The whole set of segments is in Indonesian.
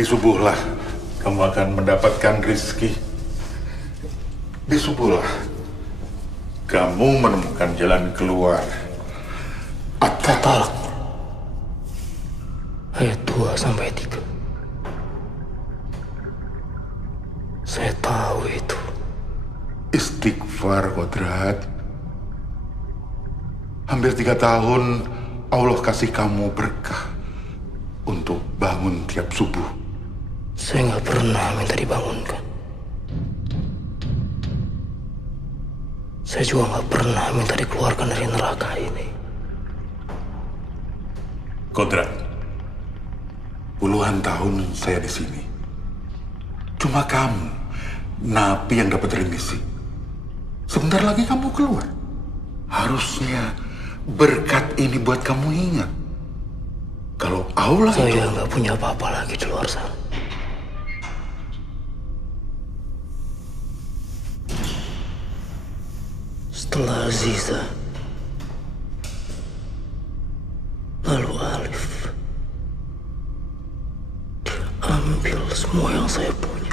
Di subuhlah kamu akan mendapatkan rezeki. Di subuhlah kamu menemukan jalan keluar. At-Talaq ayat 2-3. Saya tahu itu. Istighfar, Kodrat. Hampir 3 tahun Allah kasih kamu berkah untuk bangun tiap subuh. Saya nggak pernah minta dibangunkan. Saya juga nggak pernah minta dikeluarkan dari neraka ini. Kodrat, puluhan tahun saya di sini. Cuma kamu, napi yang dapat remisi. Sebentar lagi kamu keluar. Harusnya berkat ini buat kamu ingat. Kalau Allah saya nggak punya apa-apa lagi di luar sana. Setelah Aziza, lalu Alif, dia ambil semua yang saya punya.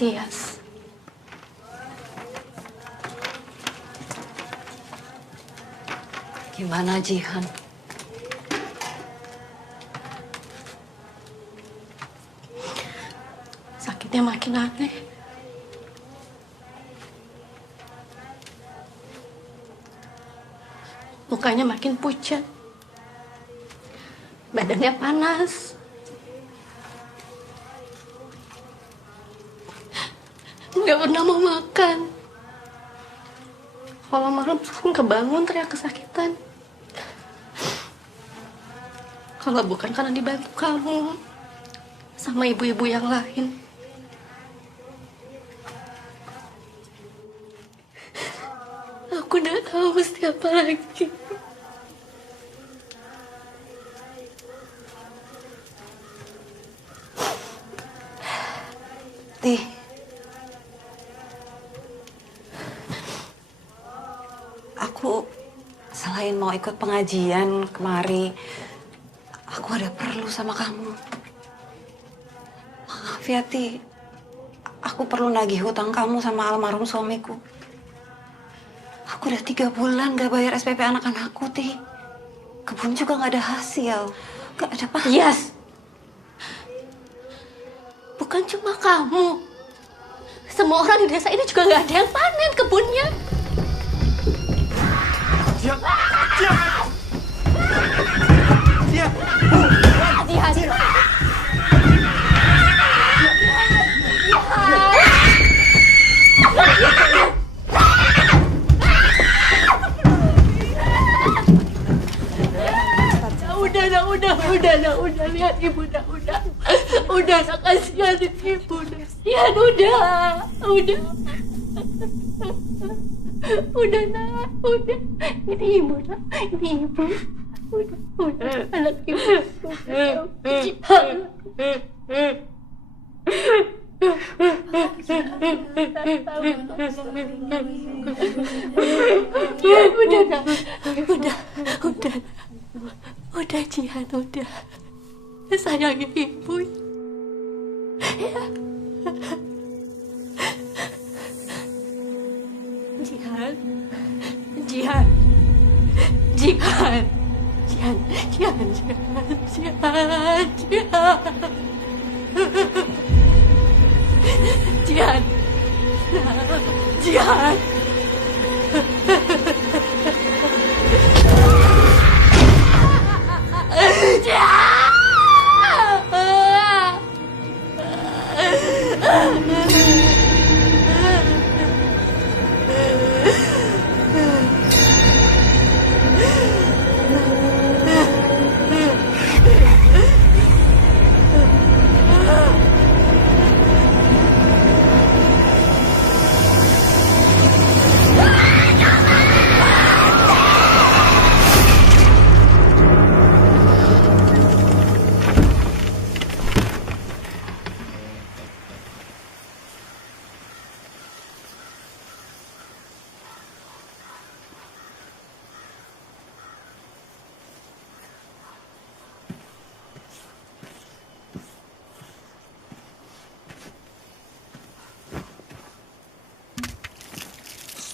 Makasih, Yas. Gimana Jihan? Sakitnya makin aneh. Mukanya makin pucat. Badannya panas. Nggak pernah mau makan. Kalau malam sering kebangun teriak kesakitan. Kalau bukan karena dibantu kamu sama ibu-ibu yang lain. Aku udah tahu mesti apa lagi. Tih, aku selain mau ikut pengajian kemari, aku ada perlu sama kamu. Maaf ya, Ti. Aku perlu nagih hutang kamu sama almarhum suamiku. Aku udah 3 bulan gak bayar SPP anak-anakku, Ti. Kebun juga gak ada hasil. Gak ada apa. Yes. Bukan cuma kamu. Semua orang di desa ini juga gak ada yang panen kebunnya. Siap! Siap! Siap! Jihan. Udah, lihat ibu, udah, kasihan ibu, kasihan, udah, ini ibu, udah, anak ibu, udah, Jihan, udah. Sayangi ibu. Ya. Jihan.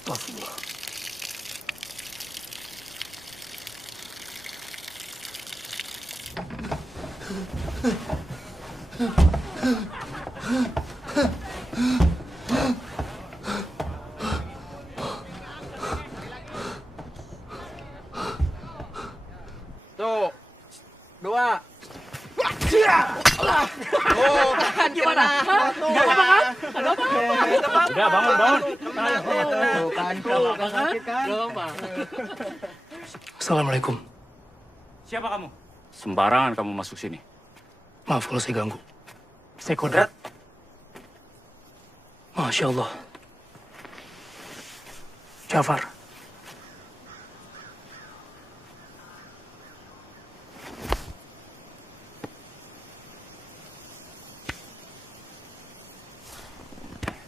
Astagfirullah. Tuh, 2. Oh, gimana? Gak apa kan? Ada apa? Udah, bangun. Tuh kan, kalau sakit kan? Assalamualaikum. Siapa kamu? Sembarangan kamu masuk sini. Maaf kalau saya ganggu. Saya Kodrat. Masya Allah. Jafar.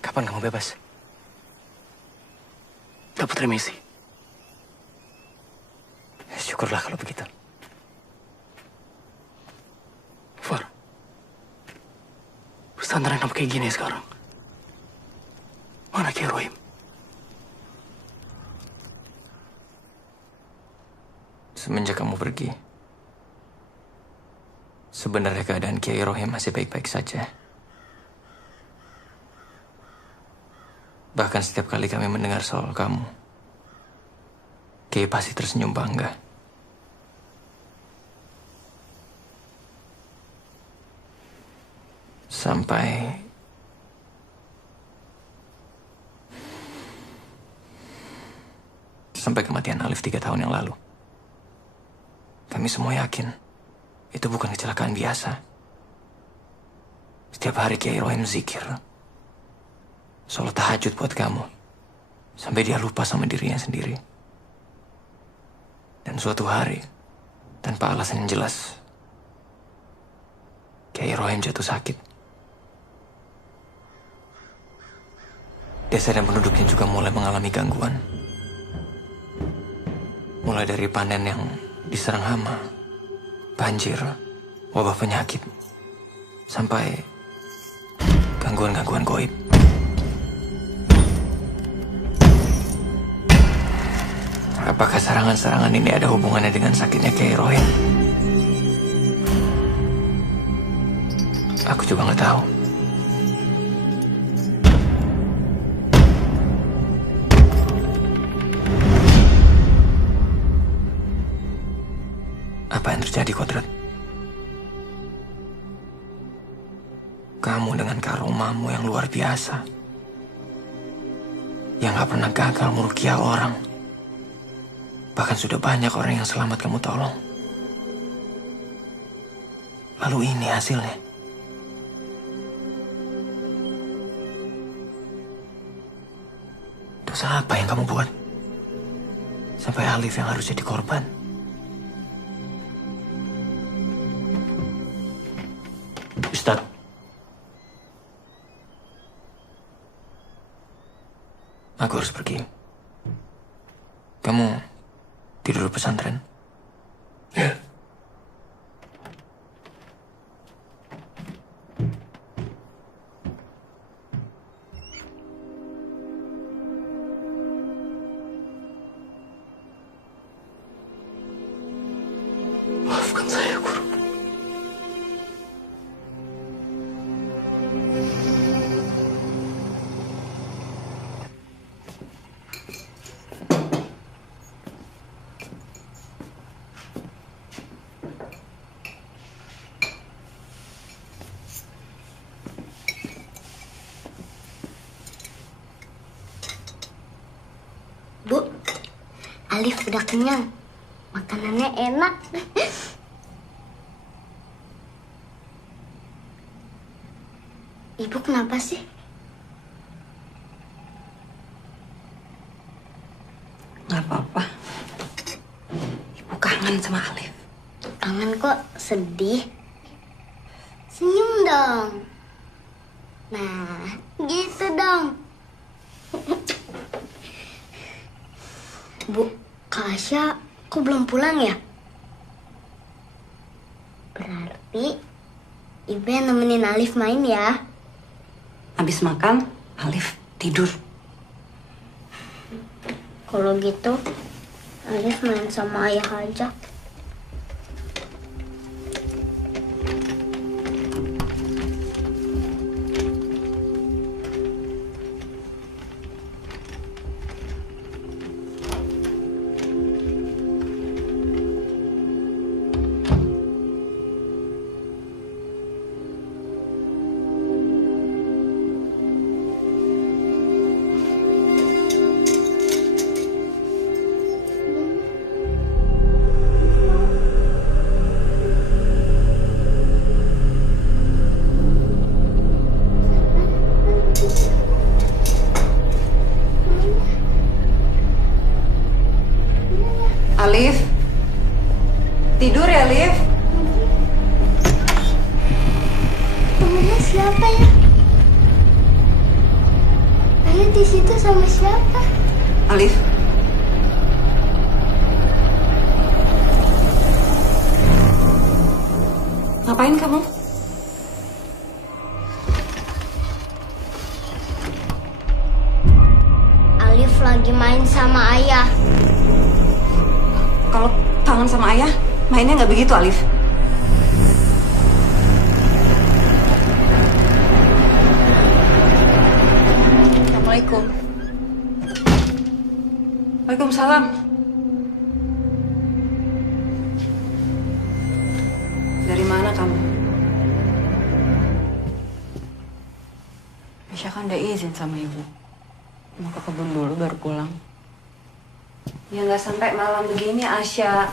Kapan kamu bebas? Dapat remisi. Syukurlah kalau begitu. Far. Pesantren kamu kayak gini sekarang. Mana Kiai Rohim? Semenjak kamu pergi, sebenarnya keadaan Kiai Rohim masih baik-baik saja. Bahkan setiap kali kami mendengar soal kamu, Kiai pasti tersenyum bangga. Sampai kematian Alif 3 tahun yang lalu. Kami semua yakin itu bukan kecelakaan biasa. Setiap hari Kiai Rohim zikir, sholat tahajud buat kamu, sampai dia lupa sama dirinya sendiri. Dan suatu hari, tanpa alasan yang jelas, Kiai Rohim jatuh sakit. Desa dan penduduknya juga mulai mengalami gangguan. Mulai dari panen yang diserang hama, banjir, wabah penyakit, sampai gangguan-gangguan goib. Apakah serangan-serangan ini ada hubungannya dengan sakitnya Kiai Rohim? Aku juga nggak tahu. Apa yang terjadi, Kodrat? Kamu dengan karomamu yang luar biasa, yang gak pernah gagal meruqyah orang, bahkan sudah banyak orang yang selamat kamu tolong. Lalu ini hasilnya. Dosa apa yang kamu buat? Sampai Alif yang harus jadi korban. Ustadz, Aku harus pergi. Kamu tidur di pesantren? ya. Maafkan saya, Guru. Bu, Alif udah kenyang. Makanannya enak. Ibu kenapa sih? Gak apa-apa. Ibu kangen sama Alif. Kangen kok sedih. Senyum dong. Nah, gitu dong. Bu, Kak Asya kok belum pulang ya? Berarti Ibu yang nemenin Alif main ya? Habis makan, Alif tidur. Kalau gitu, Alif main sama ayah aja. Alif, tidur ya Alif. Temennya siapa ya? Ayah di situ sama siapa? Alif. Ngapain kamu? Mainnya nggak begitu, Alif. Assalamualaikum. Waalaikumsalam. Dari mana kamu? Aisyah kan udah izin sama ibu. Mau ke kebun dulu baru pulang. Ya nggak sampai malam begini, Asya.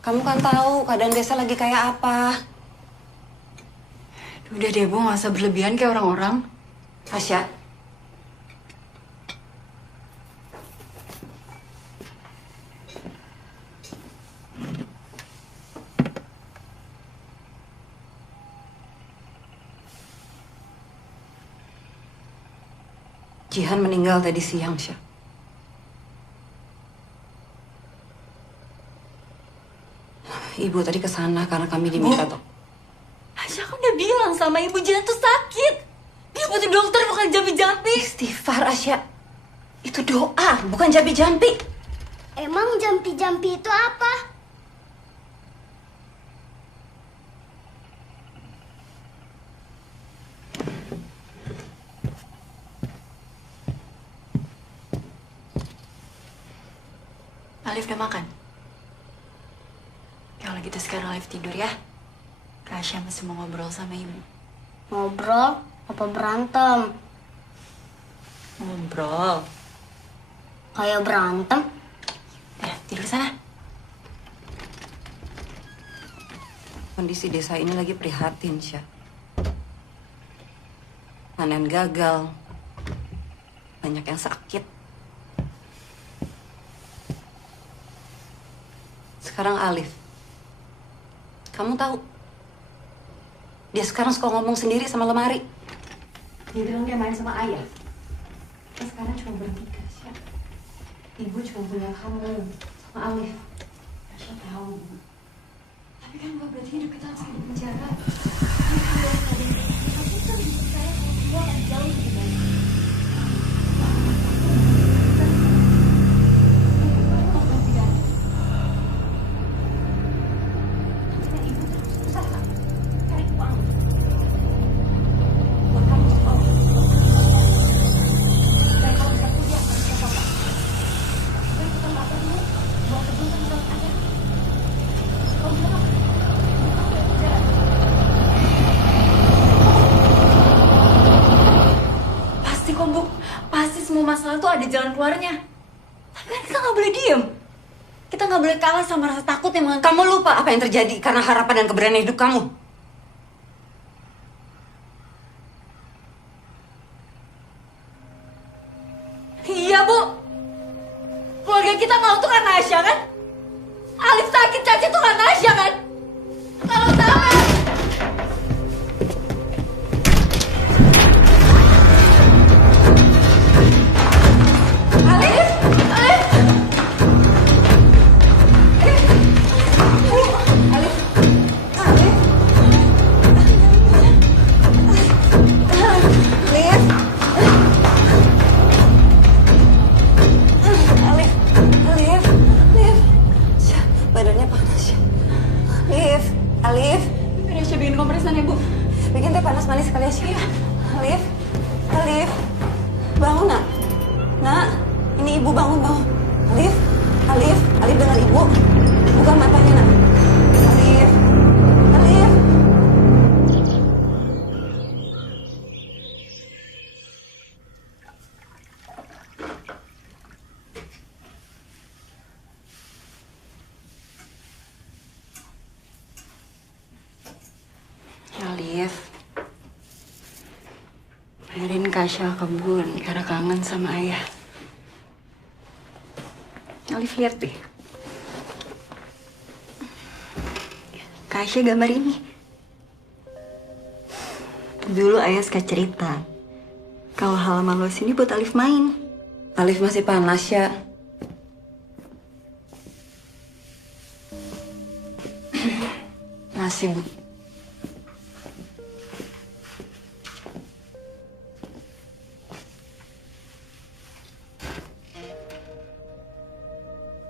Kamu kan tahu keadaan desa lagi kayak apa. Udah deh, Bu, nggak usah berlebihan kayak orang-orang. Asya. Jihan meninggal tadi siang, Syah. Ibu tadi ke sana karena kami diminta dok. Aisyah kan udah bilang sama ibu Jihan tuh sakit. Dia butuh dokter bukan jampi-jampi. Istighfar, Asya. Itu doa, bukan jampi-jampi. Emang jampi-jampi itu apa? Alif udah makan? Kalau gitu sekarang Alif tidur ya. Kak Aisyah masih mau ngobrol sama ibu. Ngobrol apa berantem? Ngobrol. Kayak berantem? Ya, tidur sana. Kondisi desa ini lagi prihatin, Syah. Panen gagal. Banyak yang sakit. Sekarang Alif. Kamu tahu? Dia sekarang suka ngomong sendiri sama lemari. Dia bilang dia main sama ayah. Kita sekarang cuma bertiga, Syah. Ibu cuma punya kamu sama Alif. Syah tahu. Tapi kan bukan berarti hidup kita harus di penjara. Pasti kok, Bu. Pasti semua masalah tuh ada jalan keluarnya. Tapi kan kita nggak boleh diem. Kita nggak boleh kalah sama rasa takut yang menganggap. Kamu lupa apa yang terjadi karena harapan dan keberanian hidup kamu. Iya, Bu. Keluarga kita mau tuh karena Aisyah kan? Alif sakit cacat tuh karena Aisyah kan? Kalau sampai Alif, Alif, Alif, Alif, Alif, Alif, Alif, Alif, Syah, badannya panas ya. Alif, Alif, Biar Aisyah bikin kompresan ya, Bu. bikin teh panas manis sekali ya Syah. Alif, Alif, bangun nak, nak, ini ibu bangun bangun. Alif, Alif, Alif dengar ibu, buka matanya nak. Alif, Alif. Alif, biarin Kasya kebun karena kangen sama ayah. Alif lihat deh. Kasya gambar ini. Dulu ayah suka cerita. Kalau halaman luas ini buat Alif main. Alif masih panas ya. Masih, Bu.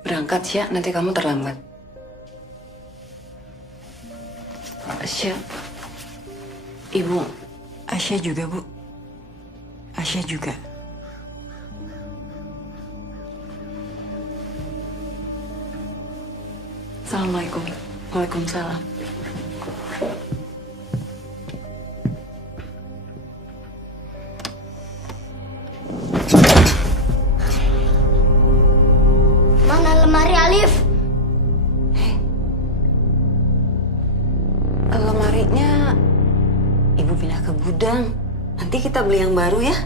Berangkat ya, nanti kamu terlambat. Asya. Ibu, Asya juga, Bu. Asya juga. Assalamualaikum. Waalaikumsalam. Mana lemari Alif? Lemarinya Ibu pindah ke gudang. Nanti kita beli yang baru ya.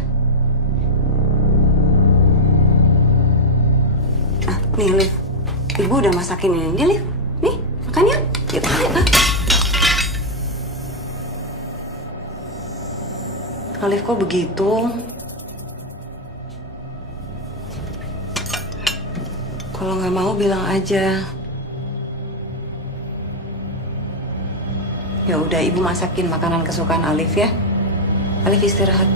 Ah, nih Liv. Ibu udah masakin ini, Liv. Nih, makan ya. Yuk, ayo. Alif kok begitu? Kalau nggak mau bilang aja. Ya udah, Ibu masakin makanan kesukaan Alif ya. Alif istirahat.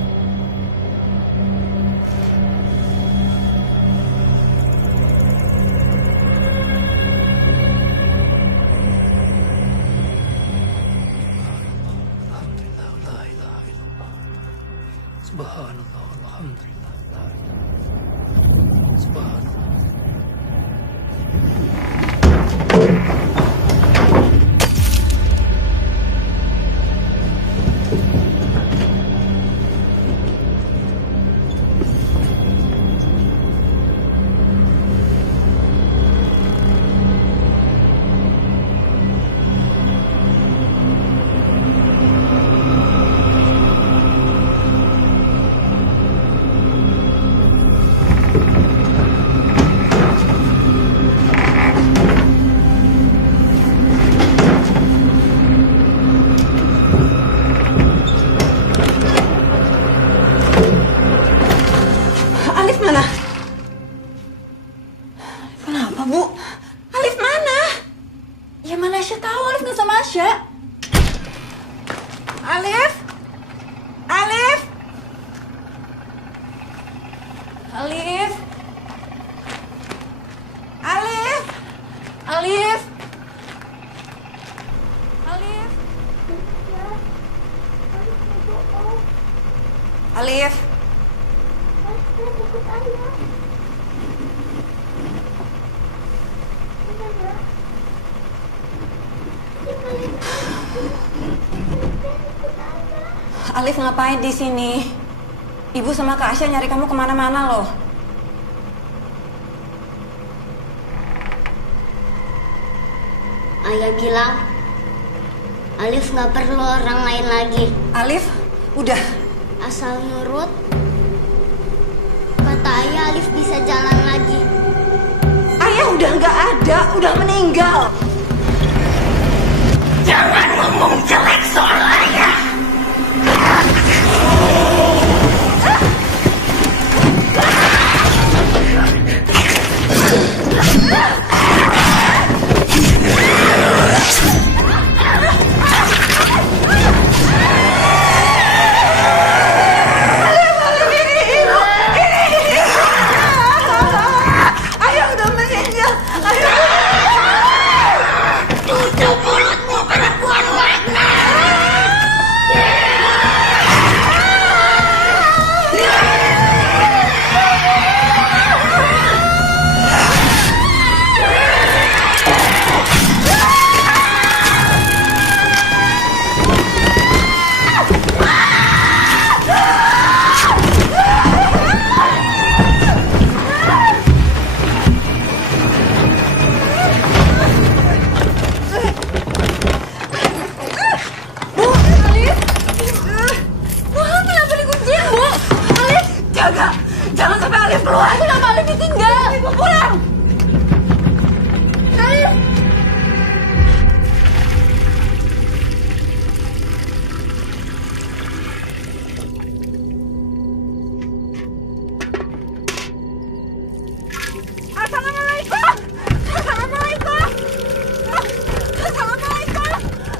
Subhanallah, alhamdulillah, la ilaha illallah. Subhanallah. Alif mana? Kenapa, Bu? Alif mana? Ya mana Asya tahu, Alif nggak sama Asya. Alif? Alif? Alif. Alif? Alif. Alif. Alif? Alif ngapain di sini? Ibu sama Kak Asya nyari kamu kemana-mana loh. Ayah bilang Alif nggak perlu orang lain lagi. Alif, udah. Asal nurut. Kata ayah Alif bisa jalan lagi. Ayah udah nggak ada, udah meninggal. Jangan ngomong jelek soal ayah. Ayah udah meninggal. Tutup mulutmu, perempuan wanita. Jangan sampai Alif keluar. Kenapa Alif ditinggal? Ibu pulang. Alif. Assalamualaikum. Assalamualaikum. Assalamualaikum.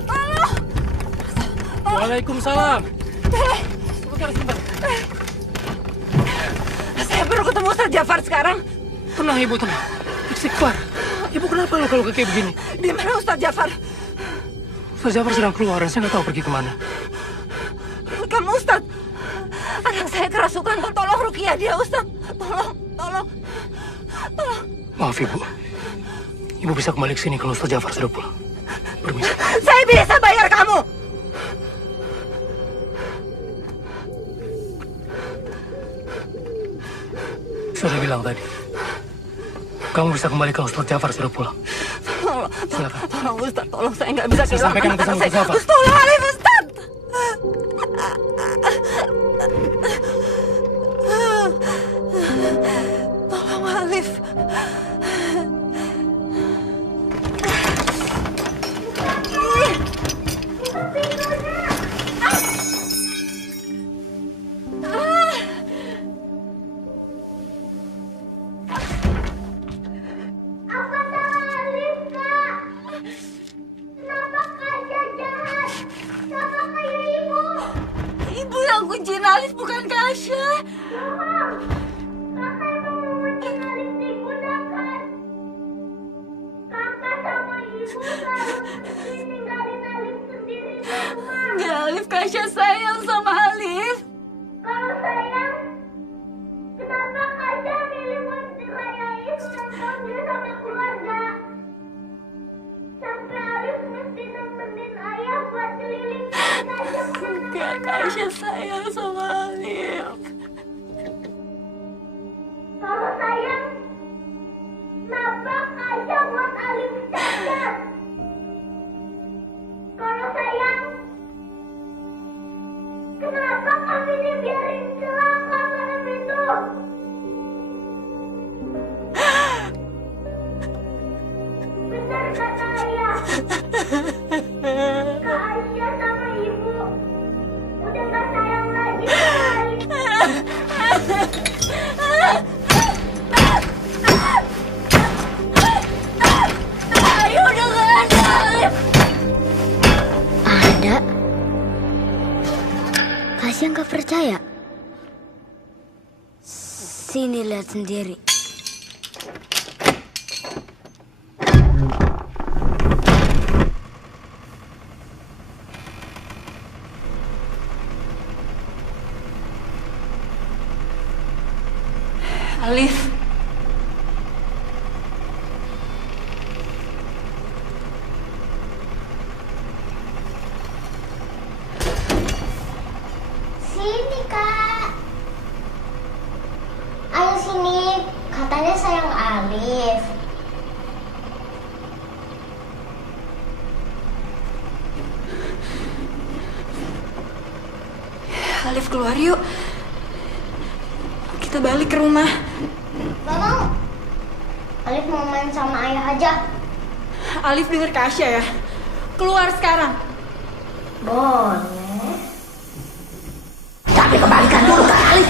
Tolong. Waalaikumsalam. Sebentar. Saya baru ketemu Ustaz Jafar sekarang. Tenang Ibu, tenang. Istighfar. Ibu kenapa lo kalau kayak begini? Di mana Ustaz Jafar? Ustaz Jafar sedang keluar dan saya nggak tahu pergi kemana. Kamu Ustaz, anak saya kerasukan. Tolong rukiah dia Ustaz. Tolong. Maaf Ibu. Ibu bisa kembali ke sini kalau Ustaz Jafar sudah pulang. Permisi. Saya bisa bayar kamu. Sudah bilang tadi. Kamu bisa kembali kalau Ustaz Jafar sudah pulang. Silakan. Tolong Ustaz, tolong saya nggak bisa Saya sampaikan pesan Ustaz Jafar. Tolong Alif Ustaz. Tolong Alif. Ibu yang kunciin Alif, bukan Kasya. Enggak, Alif, Kasya sayang sama Alif. Kalau sayang, kenapa Kasya milih merayain ulang tahun dia sama keluarga? Sampai Alif mesti nemenin ayah buat keliling Kasya. Enggak, Kasya sayang sama Alif. Kalau sayang, kenapa Kasya buat Alif cacat? Kalau sayang, kenapa kami dibiarin celaka malam itu? Benar kata ayah, Kak Aisyah sama ibu udah gak sayang lagi sama Alif. Ayo udah gak ada Alif. Ada. Kasya nggak percaya. Sini lihat sendiri. Alif. Sini Kak. Ayo sini. Katanya sayang Alif. Alif keluar yuk. Kita balik ke rumah. Gak mau. Alif mau main sama ayah aja. Alif denger Kasya ya. Keluar sekarang. Boleh. Tapi kembalikan dulu ke Alif.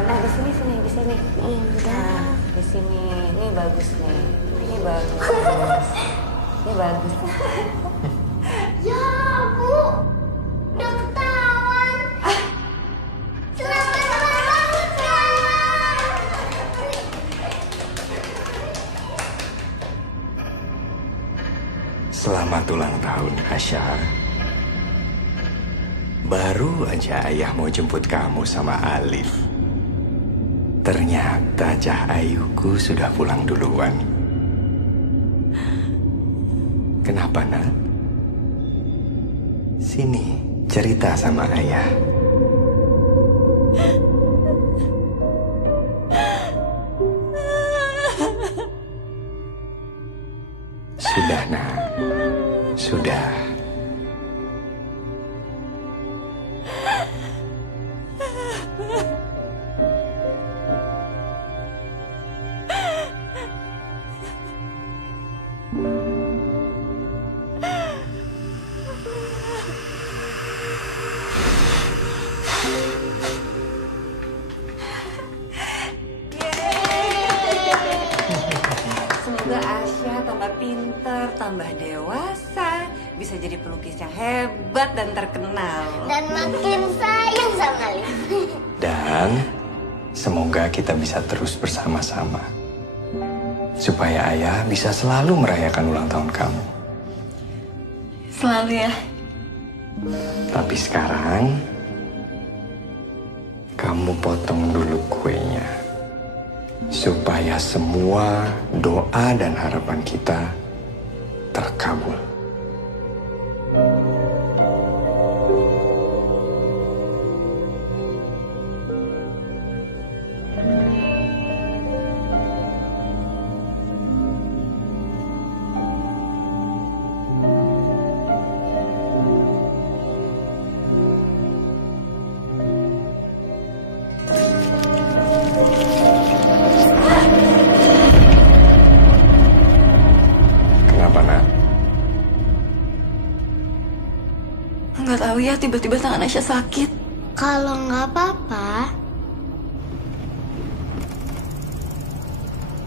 Nah, di sini. Nah, di sini. Ini bagus nih. Ini bagus. Ya, Bu. Udah ketahuan. Selamat ulang tahun. Selamat ulang tahun, Kasya. Baru aja ayah mau jemput kamu sama Alif. Ternyata Cah Ayuku sudah pulang duluan. Kenapa, nak? Sini, cerita sama ayah. Sudah, nak. Sudah. tambah dewasa, bisa jadi pelukis yang hebat dan terkenal. Dan makin sayang sama Alif. Dan semoga kita bisa terus bersama-sama. Supaya ayah bisa selalu merayakan ulang tahun kamu. Selalu ya. Tapi sekarang, kamu potong dulu kuenya. Supaya semua doa dan harapan kita terkabul. Kenapa, Nak? Nggak tahu ya, tiba-tiba tangan Aisyah sakit. Kalau nggak apa-apa,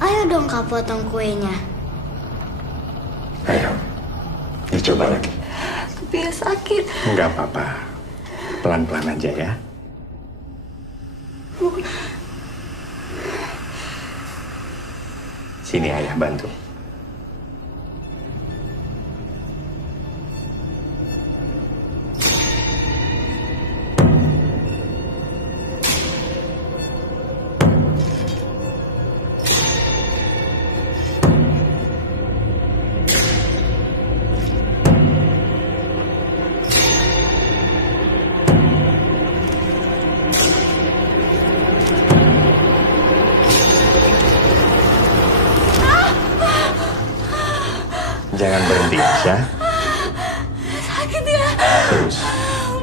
ayo dong Kak potong kuenya. Ayo, dicoba lagi. Tapi ya sakit. Nggak apa-apa. Pelan-pelan aja ya. Sini ayah bantu. Jangan berhenti, ya. Sakit ya. Terus.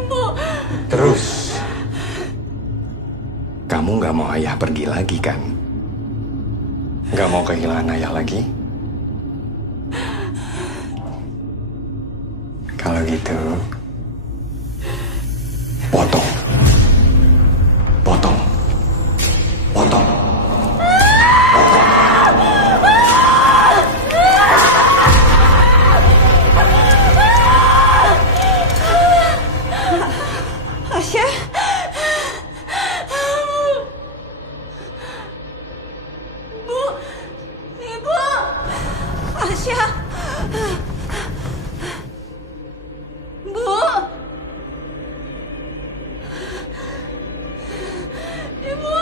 Bu. Terus. Kamu nggak mau ayah pergi lagi, kan? Nggak mau kehilangan ayah lagi? Kalau gitu, potong. Potong. Potong. Aisyah. Bu. Ibu. Aisyah. Bu. Ibu.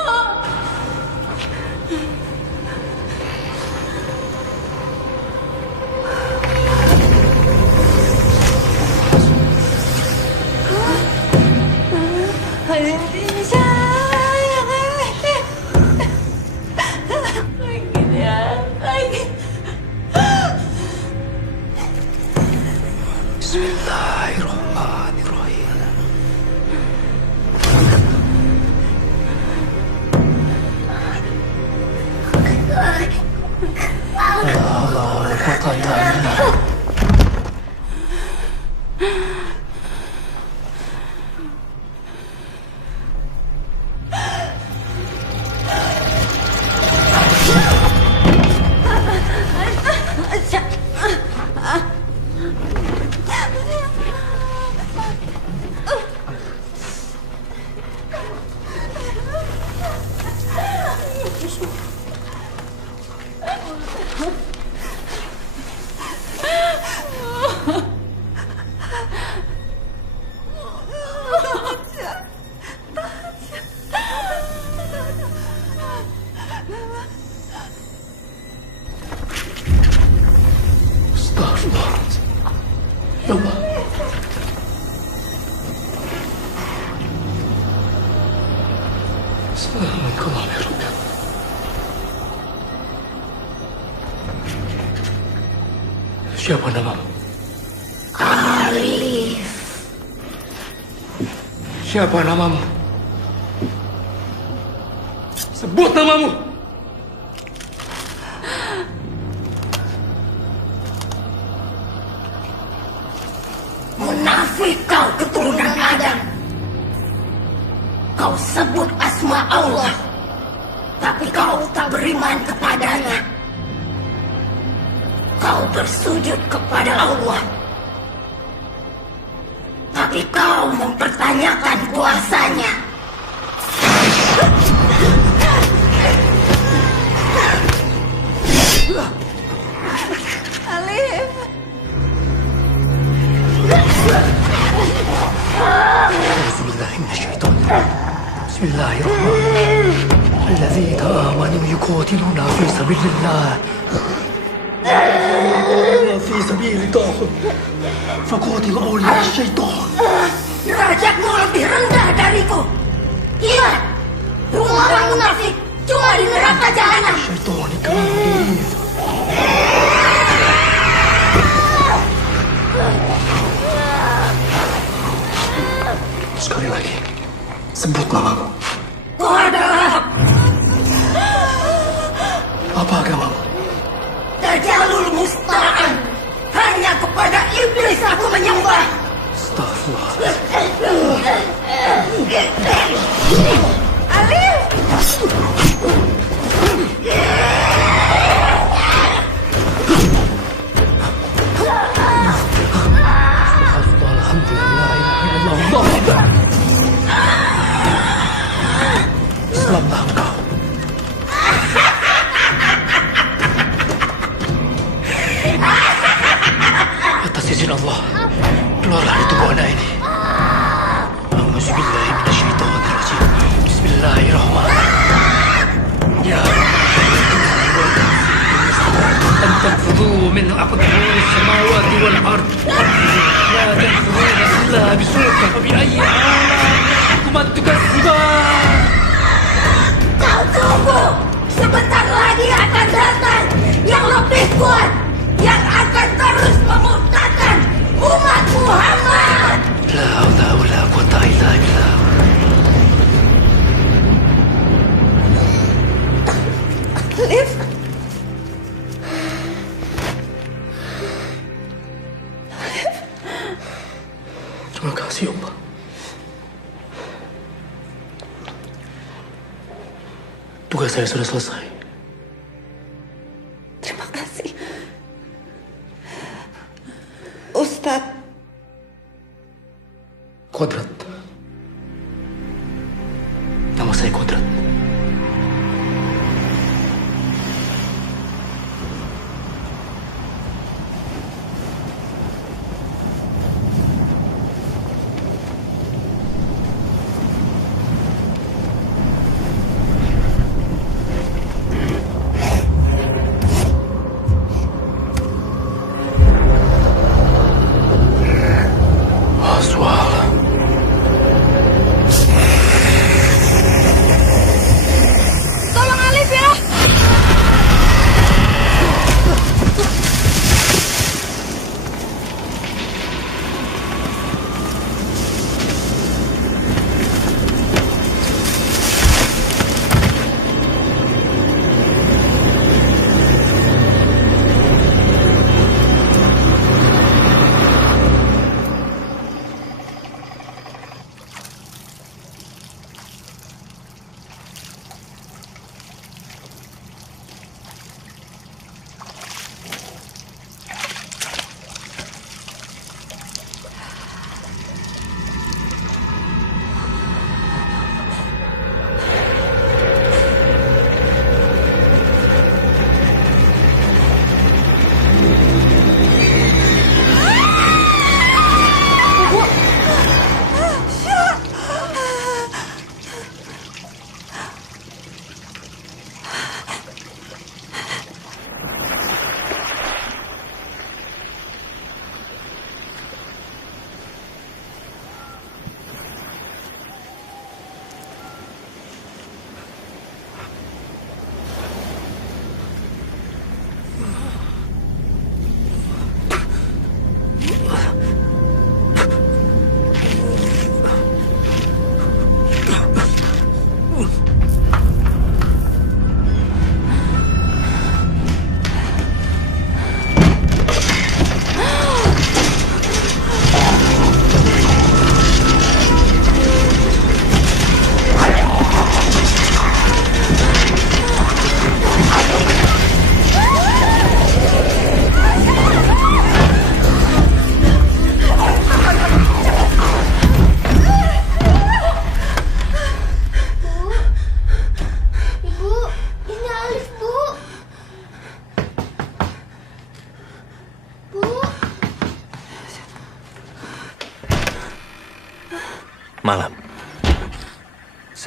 Bismillahirrahmanirrahim. Ya Allah. Assalamualaikum warahmatullahi wabarakatuh. Siapa namamu? Alif. Siapa namamu? Sebut namamu. Munafik kau keturunan Adam. Kau sebut asma Allah, tapi kau tak beriman kepadanya. kau bersujud kepada Allah. Tapi kau mempertanyakan kuasanya. Alif. Bismillahirrahmanirrahim. الذين آمنوا يقاتلون في سبيل الله في سبيل الطاغوت فقاتلوا أولياء الشيطان. Derajatmu lebih rendah dariku. Ingat, rumah orang munafik cuma di neraka jahanam. Syaitan kafir. Sekali lagi, sebut namamu. Kau adalah Apa agamamu? Dajalul Musta'an. Hanya kepada iblis aku menyembah. Astagfirullah. Alif! Alhamdulillah, la ilaha illallah, Allahu Akbar. Selamatlah engkau. Atas izin Allah, keluarlah dari tubuh anak ini. A'udzubillahi minasyaitonirrajim. Bismillahirrahmanirrahim. Ya أن تنفذوا من أقدار السماوات والأرض لا تنفذون إلا بسلطان فبأي آلاء ربكما تكذبان. Kau tunggu, sebentar lagi akan datang yang lebih kuat, yang akan terus memurtadkan umat Muhammad. لا حول ولا قوة إلا بالله. Alif. Terima kasih Allah. Tugas saya sudah selesai. Terima kasih. Ustadz. Kodrat. Nama saya Kodrat.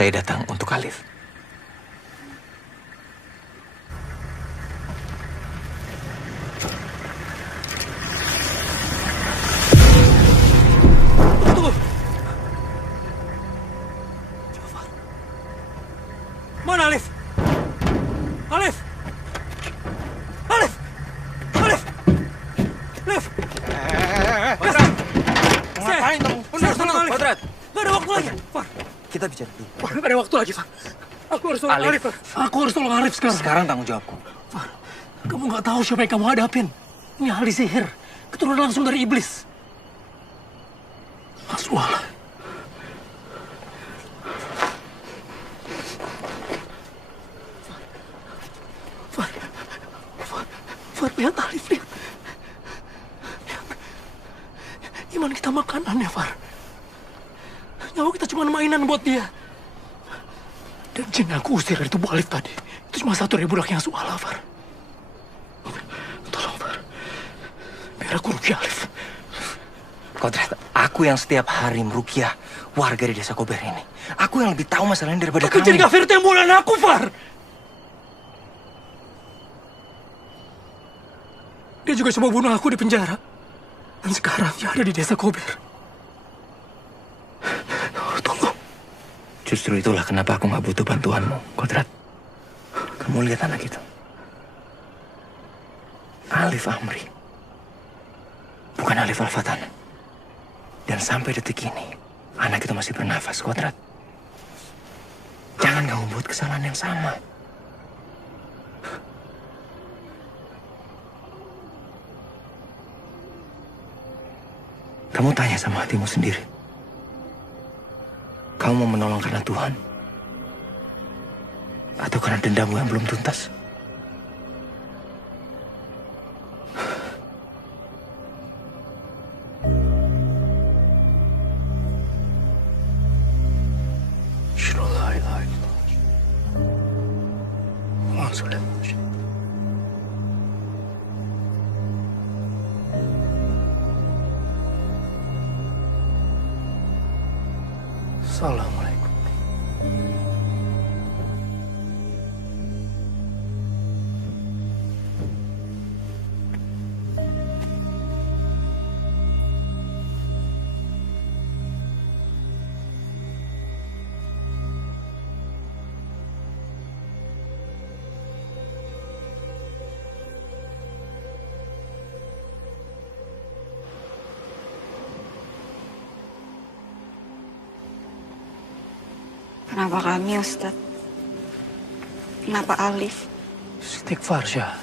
Saya datang untuk Alif. Tunggu. Jafar. Mana Alif? Alif! Alif! Alif! Alif! Ngapain kamu? Tolong Alif. Kodrat. Gak ada waktu lagi. Far. Kita bicara dulu. Far, gak ada waktu lagi, Far. Aku harus tolong Alif, Far. Aku harus tolong Alif sekarang. Sekarang tanggung jawabku. Far, kamu gak tahu siapa yang kamu hadapin. Ini ahli sihir. Keturunan langsung dari iblis. Aswala. Far, lihat Alif, lihat. Iman kita makanannya, Far. Nyawa kita cuma mainan buat dia. Dan jin yang aku usir dari tubuh Alif tadi, itu cuma satu dari budaknya Aswala, Far. Tolong, Far. Biar aku rugi Alif. Kodrat, aku yang setiap hari merukiah warga di desa Kober ini. Aku yang lebih tahu masalahnya daripada kamu. Jadi kafir tembulan aku, Far. Dia juga coba bunuh aku di penjara. Dan sekarang dia ada di desa Kober. Tunggu. Justru itulah kenapa aku gak butuh bantuanmu, Kodrat. Kamu lihat anak itu. Alif Amri. Bukan Alif Al-Fatan. Dan sampai detik ini, anak itu masih bernafas, Kodrat. Jangan kamu buat kesalahan yang sama. Kamu tanya sama hatimu sendiri. Kamu mau menolong karena Tuhan? Atau karena dendammu yang belum tuntas? Assalamualaikum. Kenapa kami, Ustadz? Kenapa Alif? Istighfar, Syah.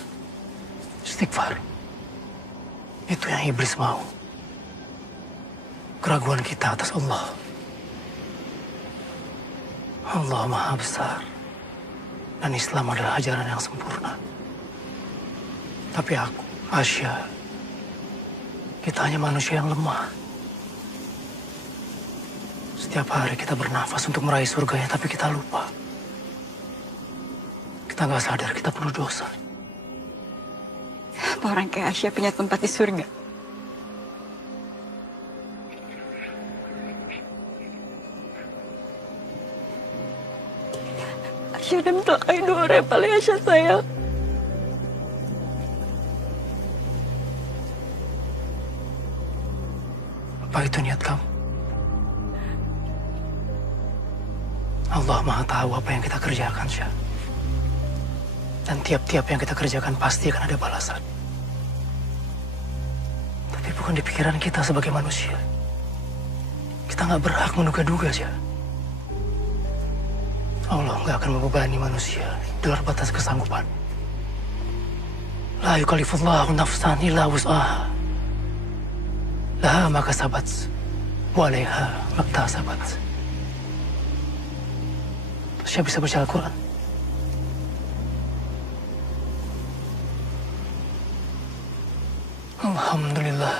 Istighfar. Itu yang iblis mau. Keraguan kita atas Allah. Allah Maha Besar. Dan Islam adalah ajaran yang sempurna. Tapi aku, Asya, kita hanya manusia yang lemah. Setiap hari kita bernafas untuk meraih surganya, tapi kita lupa. Kita nggak sadar kita penuh dosa. Apa orang kayak Asya punya tempat di surga? Asya udah mentelakai dua orang yang paling Asya sayang. Apa itu niat kamu? Allah Maha tahu apa yang kita kerjakan, Syah. Dan tiap-tiap yang kita kerjakan pasti akan ada balasan. Tapi bukan di pikiran kita sebagai manusia. Kita nggak berhak menduga-duga, Syah. Allah nggak akan membebani manusia di luar batas kesanggupan. La yukallifullahu nafsan illa wus'aha. Laha ma kasabat wa 'alaiha maktasabat. Saya bisa baca Al-Quran. Alhamdulillah.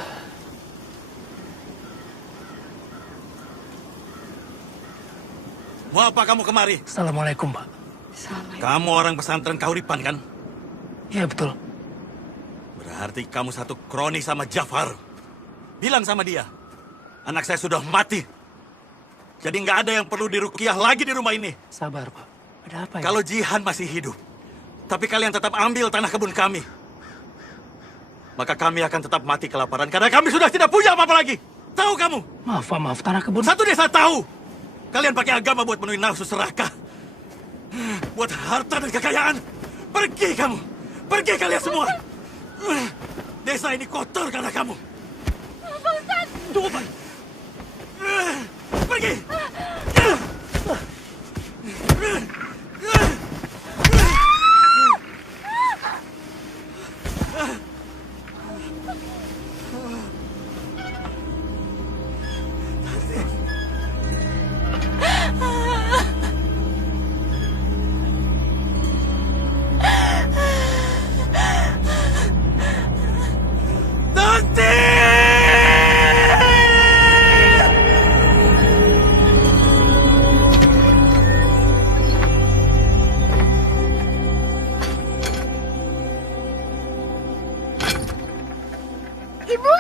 Mau apa kamu kemari? Assalamualaikum, Pak. Kamu orang pesantren Kahuripan, kan? Iya, betul. Berarti kamu satu kroni sama Jafar. Bilang sama dia, anak saya sudah mati. Jadi nggak ada yang perlu diruqyah lagi di rumah ini. Sabar, Pak. Ada apa ya? Kalau Jihan masih hidup, tapi kalian tetap ambil tanah kebun kami, maka kami akan tetap mati kelaparan karena kami sudah tidak punya apa-apa lagi. Tahu kamu? Maaf, Pak, maaf. Tanah kebun... Satu desa tahu. Kalian pakai agama buat menuhin nafsu serakah. Buat harta dan kekayaan. Pergi kamu. Pergi kalian semua. Desa ini kotor karena kamu. Pak Ustadz! Tunggu, Pak. Pergi. Ibu!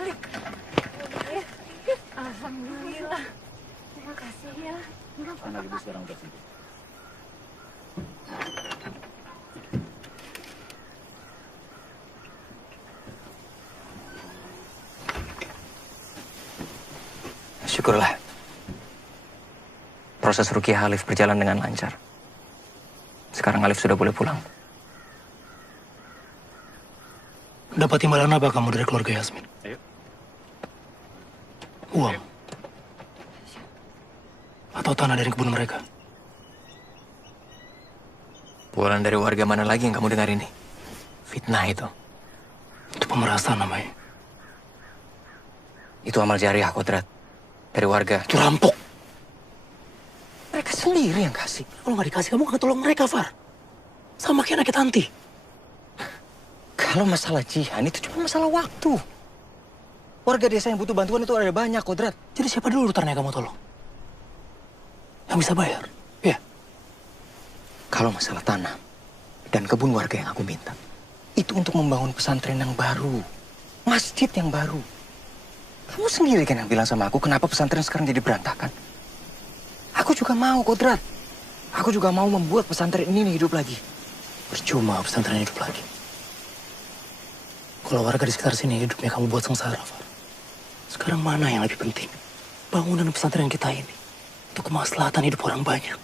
Alif. Alhamdulillah. Terima kasih ya. Anak ibu sekarang udah sembuh. Syukurlah. Proses ruqyah Alif berjalan dengan lancar. Sekarang Alif sudah boleh pulang. Dapat imbalan apa kamu dari keluarga Yasmin? Ayo. Uang? Atau tanah dari kebun mereka? Pukulan dari warga mana lagi yang kamu dengar ini? Fitnah itu. Itu pemerasan namanya. Itu amal jariah, Kodrat. Dari warga. Itu rampok. Mereka sendiri yang kasih. Kalau nggak dikasih, kamu nggak tolong mereka, Far. Sama kayak anaknya Tanti. Kalau masalah Jihan itu cuma masalah waktu. Warga desa yang butuh bantuan itu ada banyak, Kodrat. Jadi siapa dulu rutarnya kamu tolong? Yang bisa bayar? Ya. Kalau masalah tanah dan kebun warga yang aku minta, itu untuk membangun pesantren yang baru. Masjid yang baru. Kamu sendiri kan yang bilang sama aku kenapa pesantren sekarang jadi berantakan. Aku juga mau, Kodrat. Aku juga mau membuat pesantren ini hidup lagi. Percuma pesantren hidup lagi. Kalau warga di sekitar sini hidupnya kamu buat sengsara, Far. Sekarang mana yang lebih penting? Bangunan pesantren kita ini. Untuk kemaslahatan hidup orang banyak.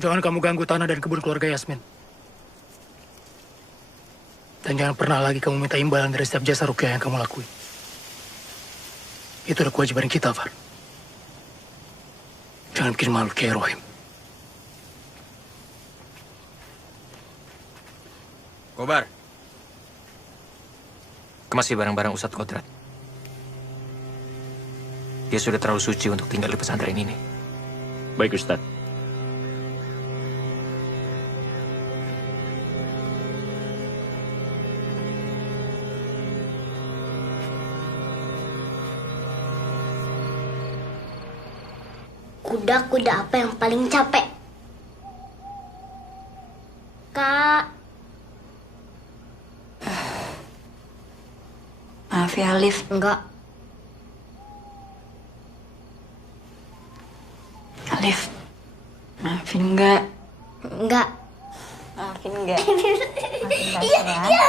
Jangan kamu ganggu tanah dan kebun keluarga Yasmin. Dan jangan pernah lagi kamu minta imbalan dari setiap jasa ruqyah yang kamu lakuin. Itu udah kewajiban kita, Far. Jangan bikin malu kayak Rohim. Kobar. Kemasi barang-barang Ustadz Kodrat. Dia sudah terlalu suci untuk tinggal di pesantren ini. Baik, Ustadz. Kuda-kuda apa yang paling capek? Kak. Maaf ya, Alif. Enggak. Alif. Maafin enggak? Enggak. Maafin enggak? Iya, iya,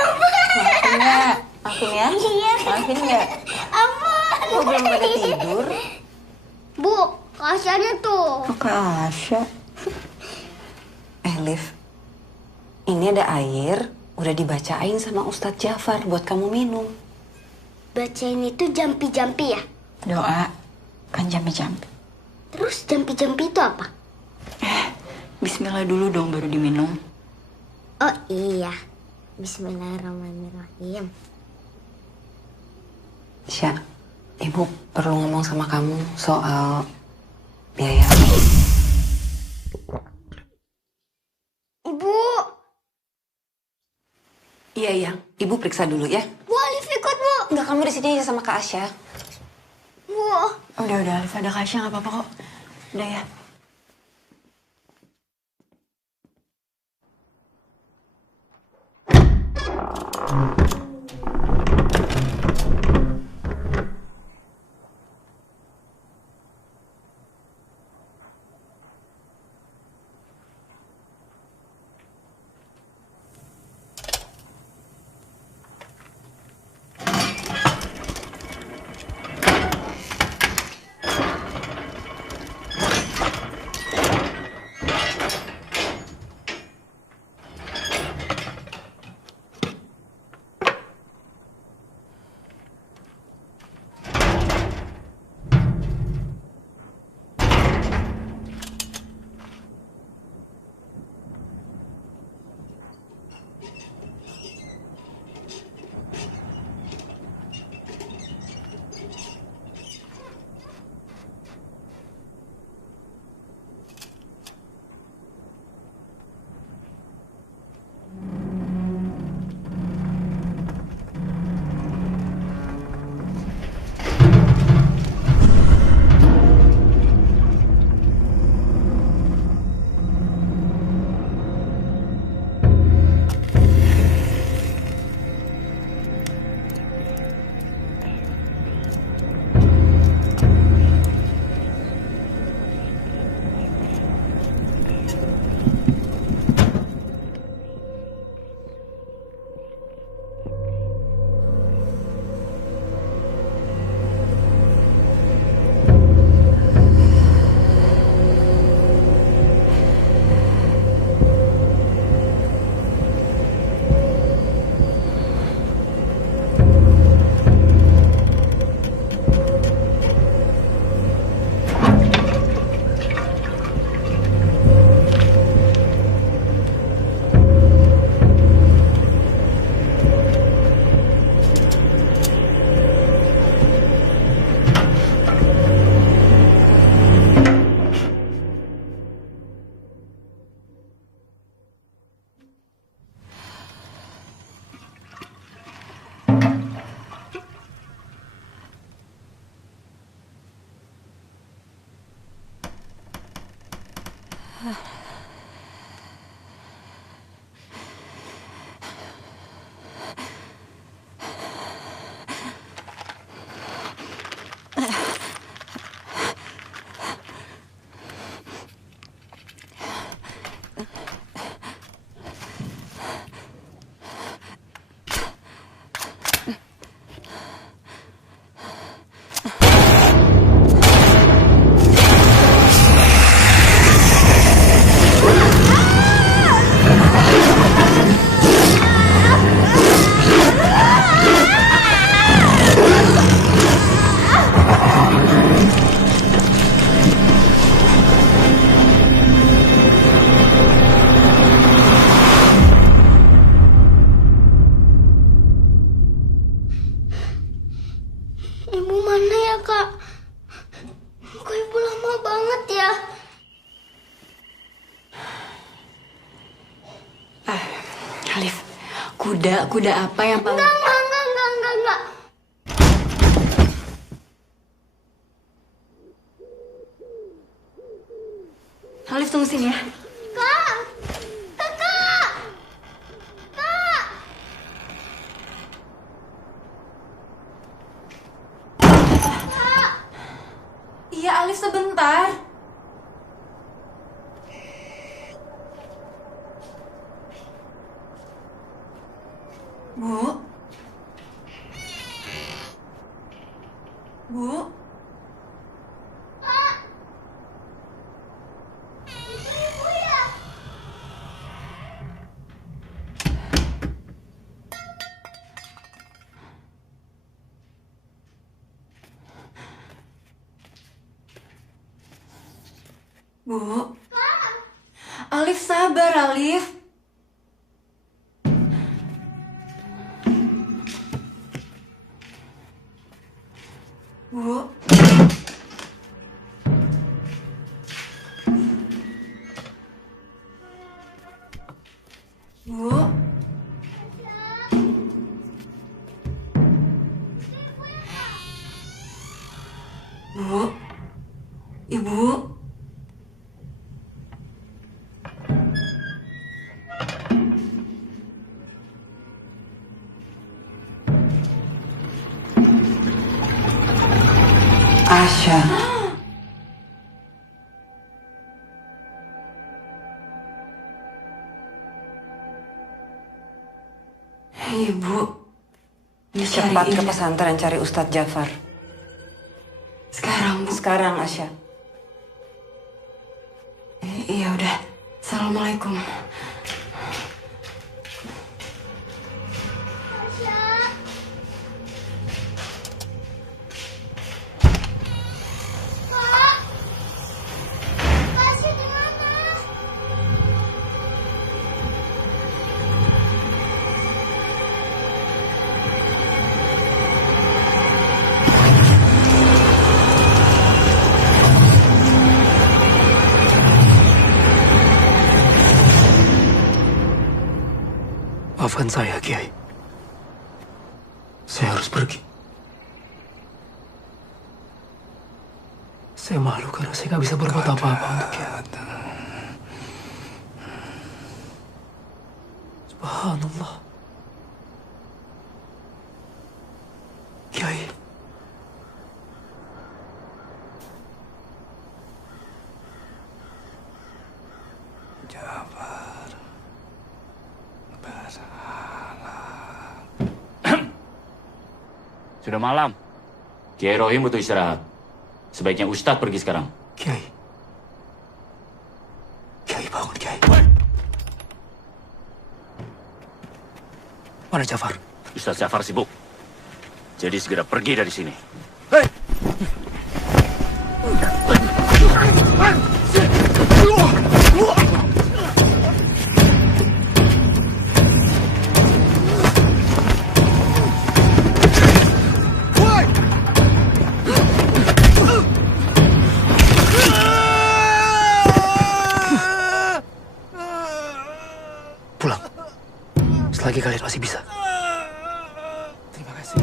Maafin enggak? Maafin ya? Iya. Maafin enggak? Aman. Kok belum pada tidur? Bu, Asyanya tuh. Oh, Kak Asya. Liv. Ini ada air, udah dibacain sama Ustadz Jafar buat kamu minum. Bacain itu jampi-jampi ya? Doa, kan jampi-jampi. Terus jampi-jampi itu apa? Bismillah dulu dong baru diminum. Oh iya. Bismillahirrahmanirrahim. Sya, Ibu perlu ngomong sama kamu soal biaya. Ibu. Iya, Ibu periksa dulu ya. Bu, Alif ikut, Bu. Enggak, kamu di sini aja sama Kak Asya. Bu. Udah, Alif, ada Kasya nggak apa-apa kok. Udah ya. Kuda apa yang paling... Enggak. Alif, tunggu sini ya. Kak! Kakak! Kak! Iya, Alif, sebentar. Bu? Bu? Ibu ya? Bu? Alif, sabar, Alif. Bu? Bu? Bu? Ibu. Asya. Ibu. Cepat ke pesantren cari Ustadz Jafar. Sekarang, Bu? Sekarang, Asya. Iya udah. Assalamualaikum. Maafkan saya, Kiai. Saya harus pergi. Saya malu karena saya nggak bisa berbuat apa-apa untuk Kiai. Subhanallah. Kiai. Sudah malam. Kiai Rohim butuh istirahat. Sebaiknya Ustadz pergi sekarang. Kiai. Kiai bangun, Kiai. Mana Jafar? Ustadz Jafar sibuk. Jadi segera pergi dari sini. Hei! Pulang. Selagi kalian masih bisa. Terima kasih.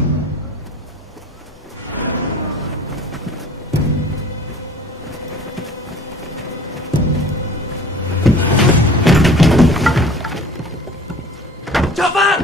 Jafar!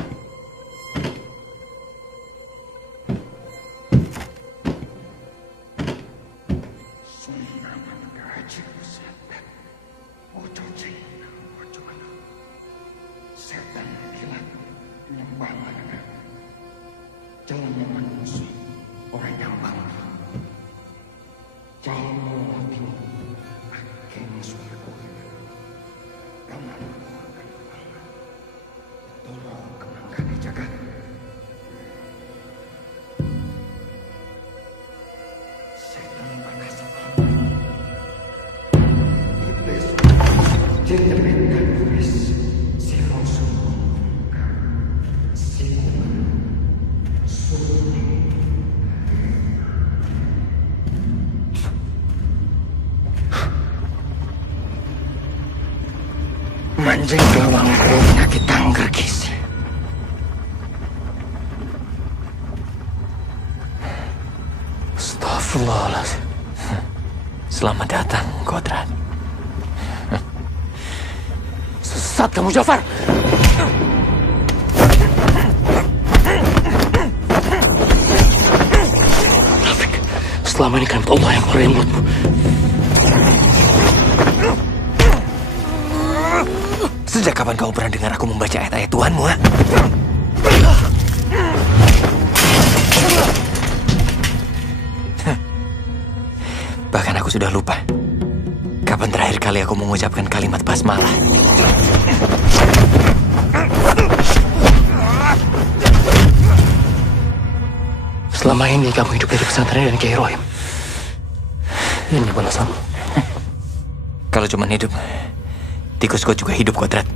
Manjing gelawangku penyakit tangga gizi. Astagfirullahaladzim. Selamat datang, Kodrat. Sesat kamu, Jafar! Rafiq, selama ini kan Allah yang meremutmu. Sejak kapan kau pernah dengar aku membaca ayat-ayat Tuhanmu, ha? Bahkan aku sudah lupa kapan terakhir kali aku mengucapkan kalimat basmalah. Selama ini kamu hidup dari pesantren dan Kiai Rohim. Ini balasanmu. Kalau cuma hidup, tikusku juga hidup, Kodrat.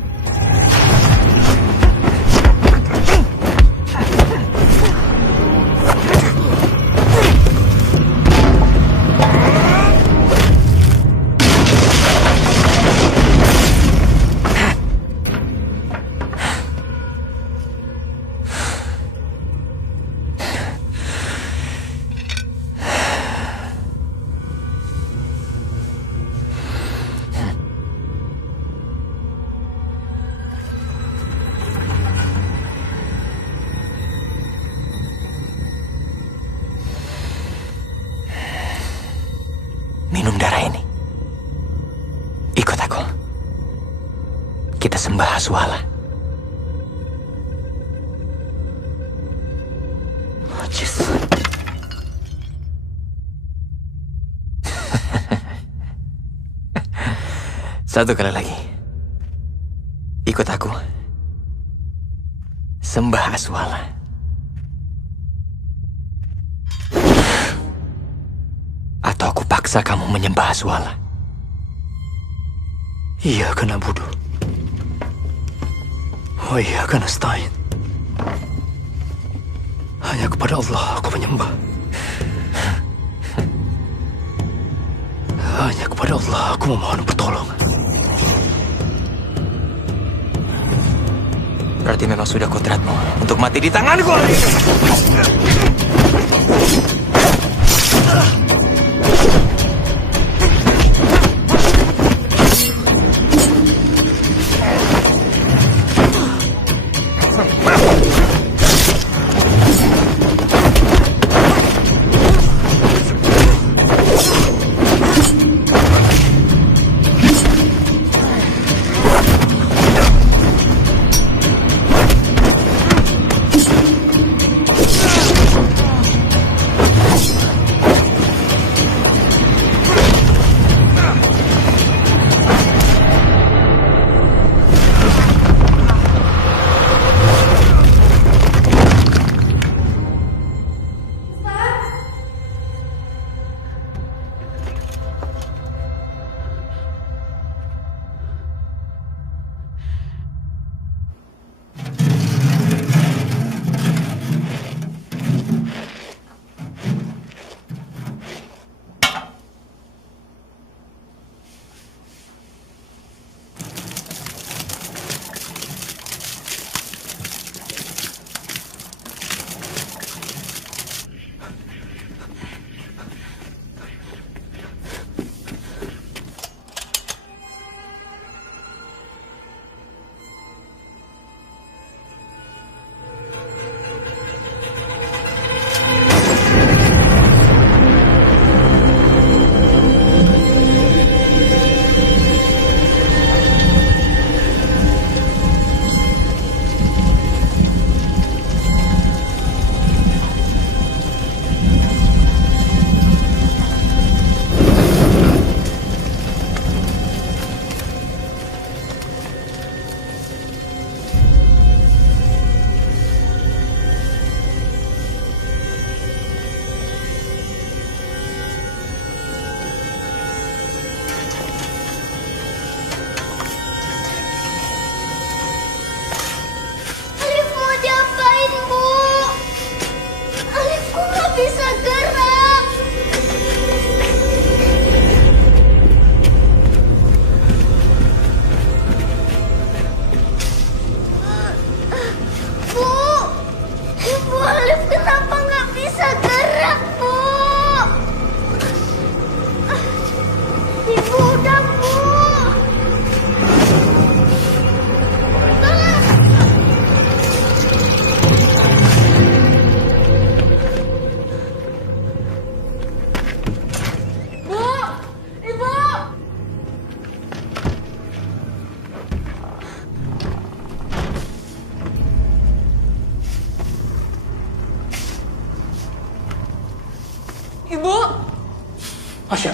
kita sembah Aswala. Najis. Satu kali lagi. Ikut aku. Sembah Aswala. Atau aku paksa kamu menyembah Aswala. Iya kan abudu. Oh iya kan nasta'in. Hanya kepada Allah aku menyembah. Hanya kepada Allah aku memohon pertolongan. Berarti memang sudah kodratmu untuk mati di tanganku. Ibu! Asya.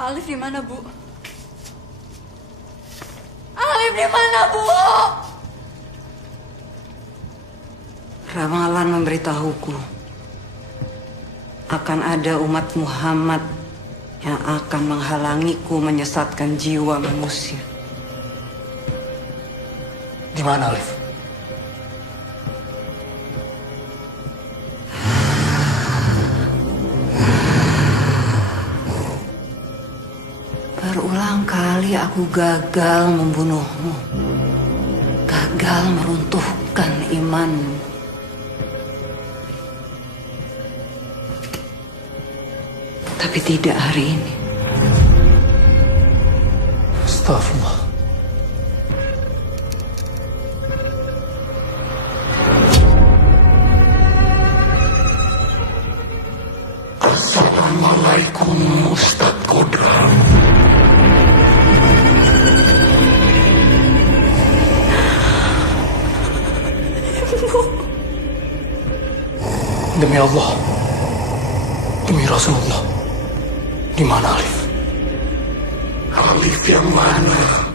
Alif di mana, Bu? Alif di mana, Bu? Ramalan memberitahuku akan ada umat Muhammad yang akan menghalangiku menyesatkan jiwa manusia. Di mana, Alif? Berulang kali aku gagal membunuhmu. Gagal meruntuhkan imanmu. Tapi tidak hari ini. Astagfirullah. Assalamualaikum Ustadz Kodram. Demi Allah, demi Rasulullah, di mana Alif? Alif yang mana?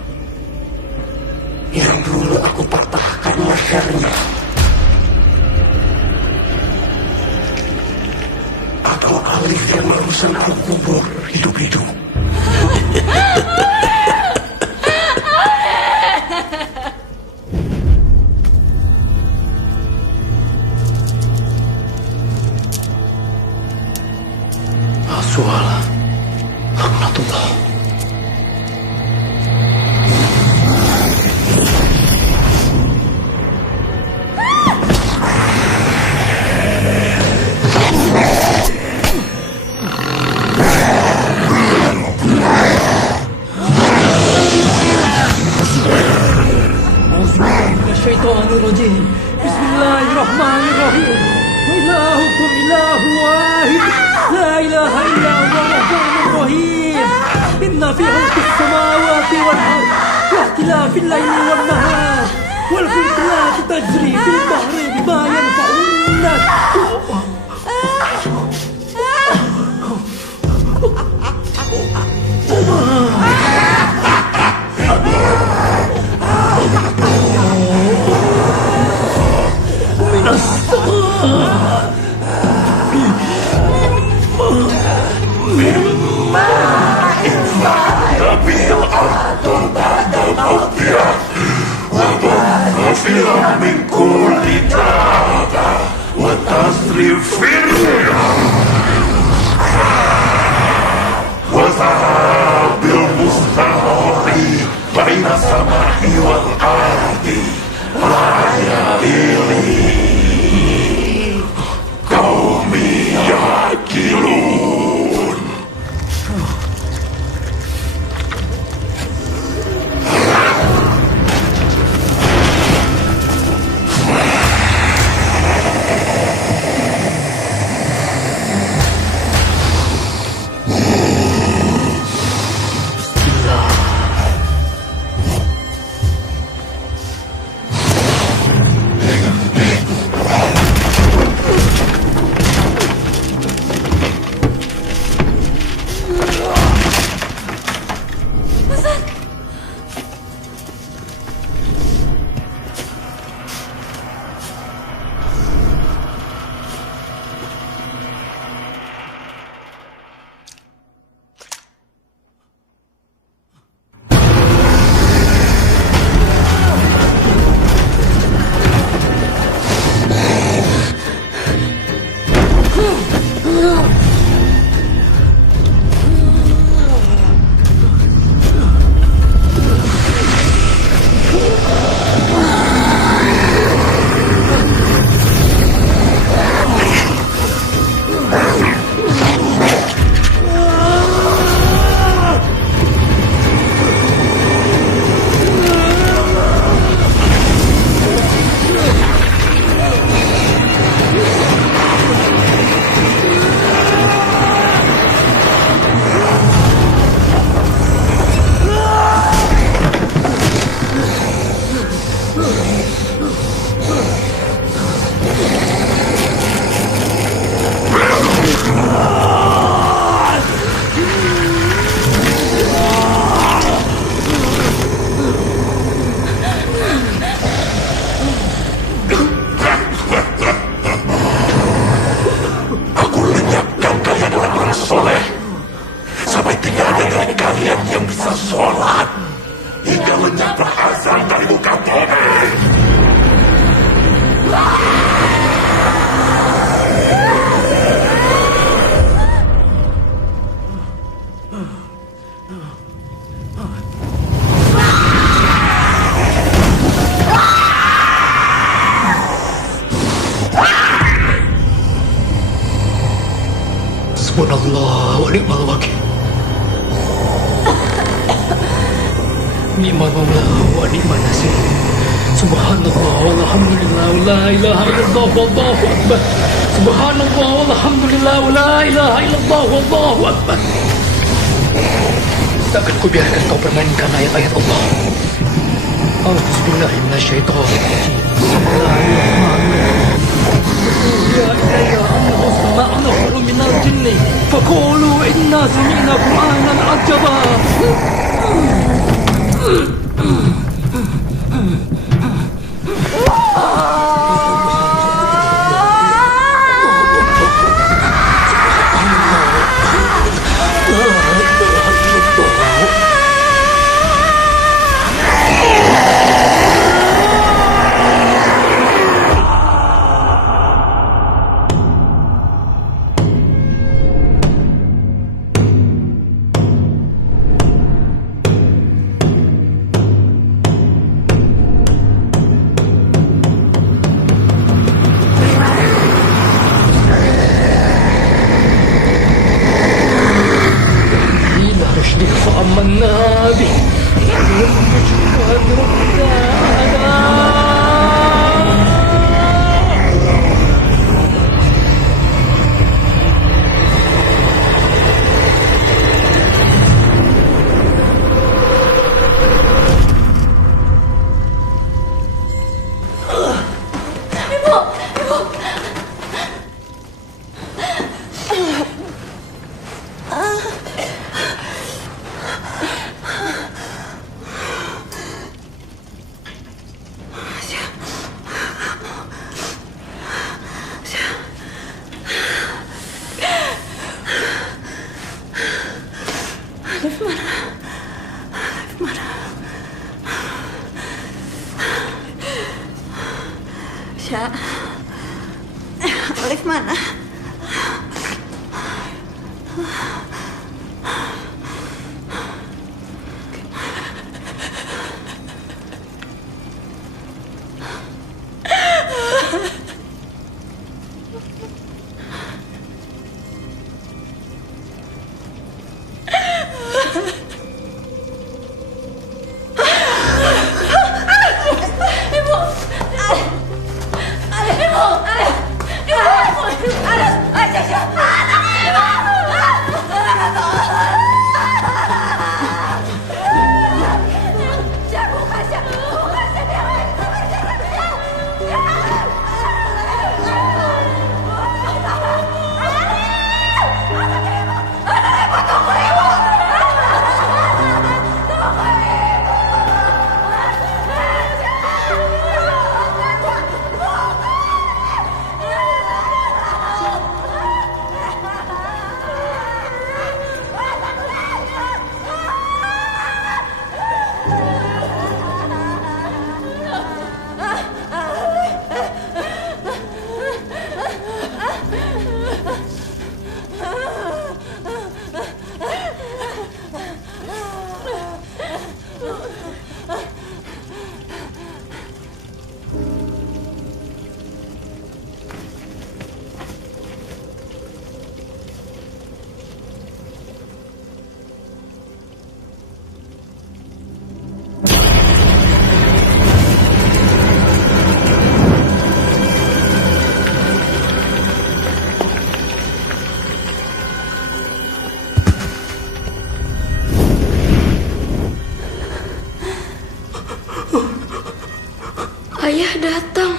Yang dulu aku patahkan lehernya. Atau Alif yang barusan aku kubur hidup-hidup. Aswala, laknatullah. Syaitanirrajim. Bismillahirrahmanirrahim. Wa ilahukum ilahu wahid. La ilaha illa huwa rahmanur rahim. Inna fi khalqis samawati wal ard wa ikhtilafil layli wan nahar wal fulki allati tajri fil bahri bima yanfa'un nas. من كل دابة وتصرف الرياح وذهاب المستقر بين السماء والأرض لآيات قوم يعقلون. Subhanallah wa ni'mal wakil. Ni'mal maula wa ni'mal nasir. Subhanallah walhamdulillah wa la ilaha illallah wallahu akbar. Subhanallah walhamdulillah wa la ilaha illallah wallahu akbar. Tak akan kubiarkan kau permainkan ayat-ayat Allah. A'udzubillahi minasyaitonirrajim. Bismillahirrahmanirrahim. Ya ilayya annahu sama'a nafarun minal jinni faqulu inna sami'na qur'anan ajaba. فأمنا به Alif mana? Ayah datang.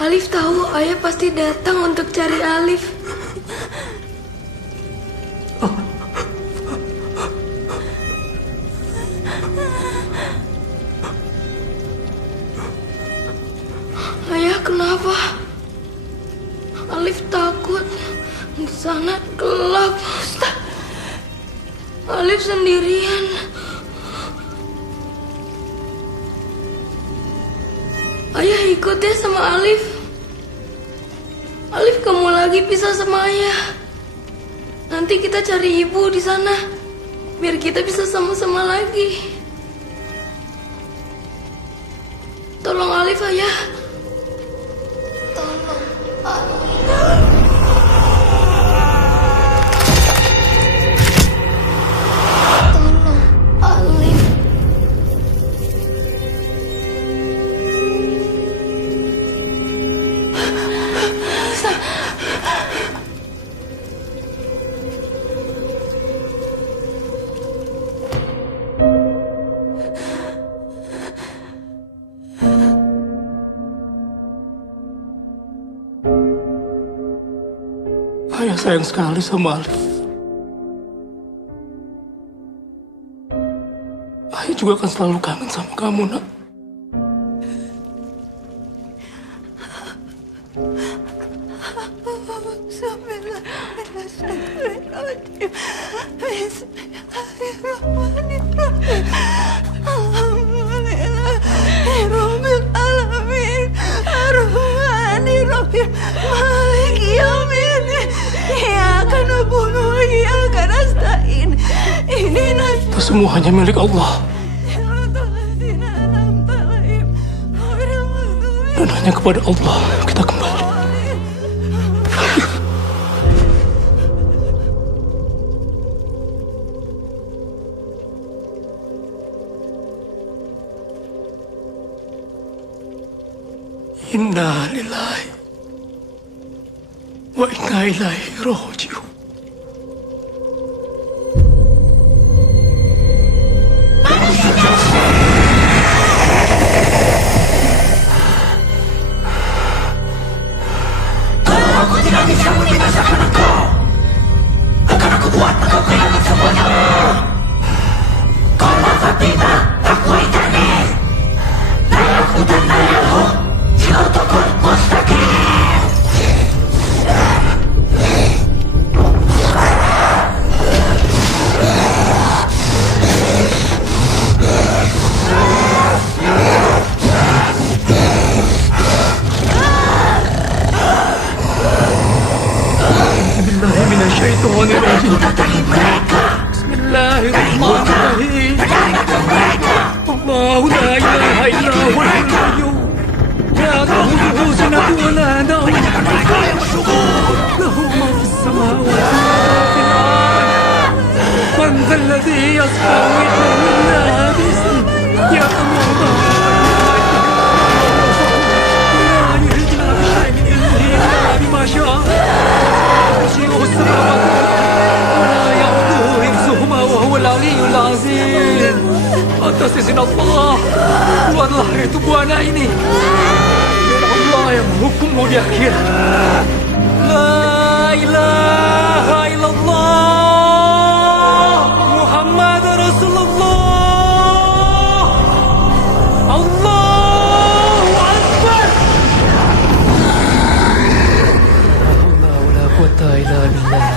Alif tahu ayah pasti datang untuk cari Alif. Ayah kenapa? Alif takut. Di sana gelap. Alif sendirian. Ayah ikut ya sama Alif. Alif kamu lagi pisah sama ayah. Nanti kita cari ibu di sana, biar kita bisa sama-sama lagi. Tolong Alif ayah. Tolong Alif. Tolong Alif. Ayah sayang sekali sama Alif. Ayah juga akan selalu kangen sama kamu, nak. Itu semua hanya milik Allah. Dan hanya kepada Allah kita kembali. Inna lillahi wa inna ilaihi raji'un. Bismillahirrahmanirrahim. Allahu la ilaha illa huwal qayyum. La ta'khudhuhu sinatun wa la nawm. Lahu ma fis samawati wa ma fil ard. Man dhal ladhi yashfa'u illa bi'iznihi. Ya'lamu ma بما شاء يشيء السماوات ولا يعوده حفظهما وهو العلي العظيم. Atas izin Allah, keluarlah dari tubuh anak ini. Biar Allah yang menghukummu di akhirat. La ilaha illallah Muhammad Rasulullah. Allahu Akbar. La hawla wala quwwata illa billah.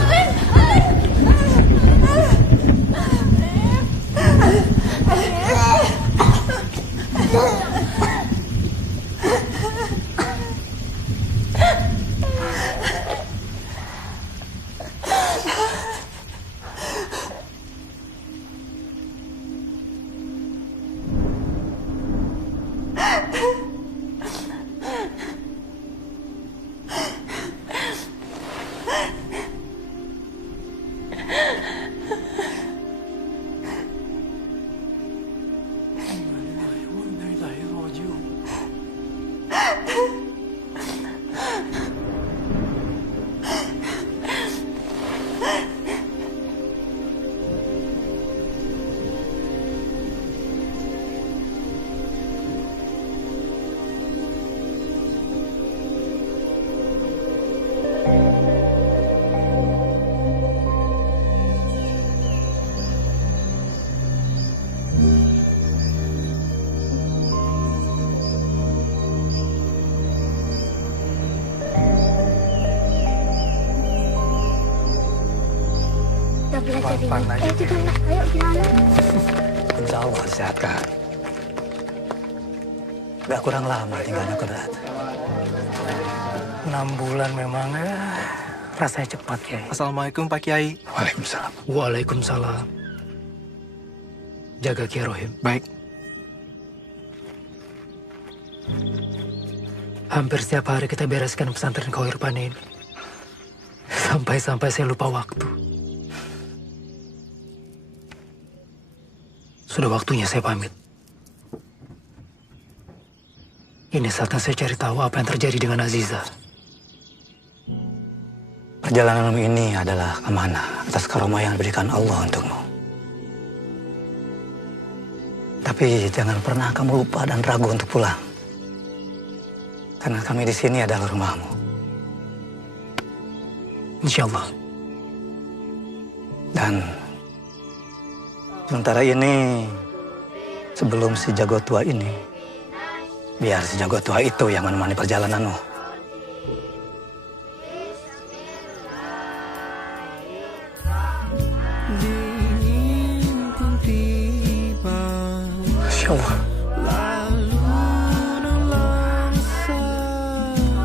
Pelan-pelan aja. Juga nak, ayo gimana? Insya Allah disehatkan. Gak kurang lama tinggalnya Kodrat. 6 bulan memang ya. Rasanya cepat, Kiai. Assalamualaikum Pak Kiai. Waalaikumsalam. Waalaikumsalam. Jaga Kiai Rohim. Baik. Hampir setiap hari kita bereskan pesantren Khairpan ini. Sampai-sampai saya lupa waktu. Sudah waktunya saya pamit. Ini saatnya saya cari tahu apa yang terjadi dengan Aziza. Perjalananmu ini adalah amanah atas karomah yang diberikan Allah untukmu. Tapi jangan pernah kamu lupa dan ragu untuk pulang. Karena kami di sini adalah rumahmu. Insya Allah. Dan sementara ini, sebelum si jago tua ini, biar si jago tua itu yang menemani perjalananmu. Insya Allah.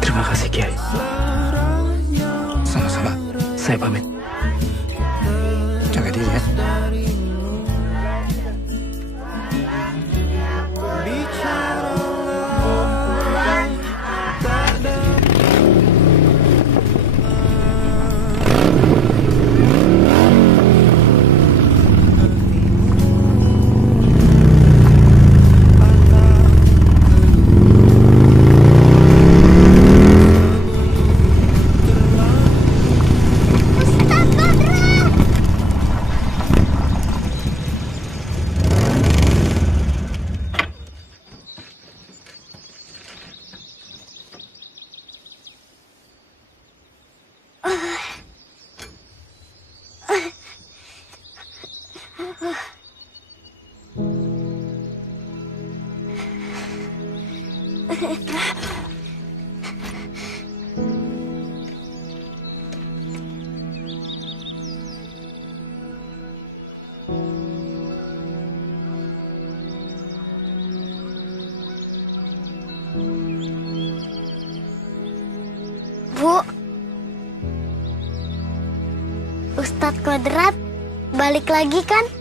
Terima kasih, Kiai. Sama-sama. Saya pamit. Jaga diri ya. Bu, Ustadz Kodrat balik lagi kan?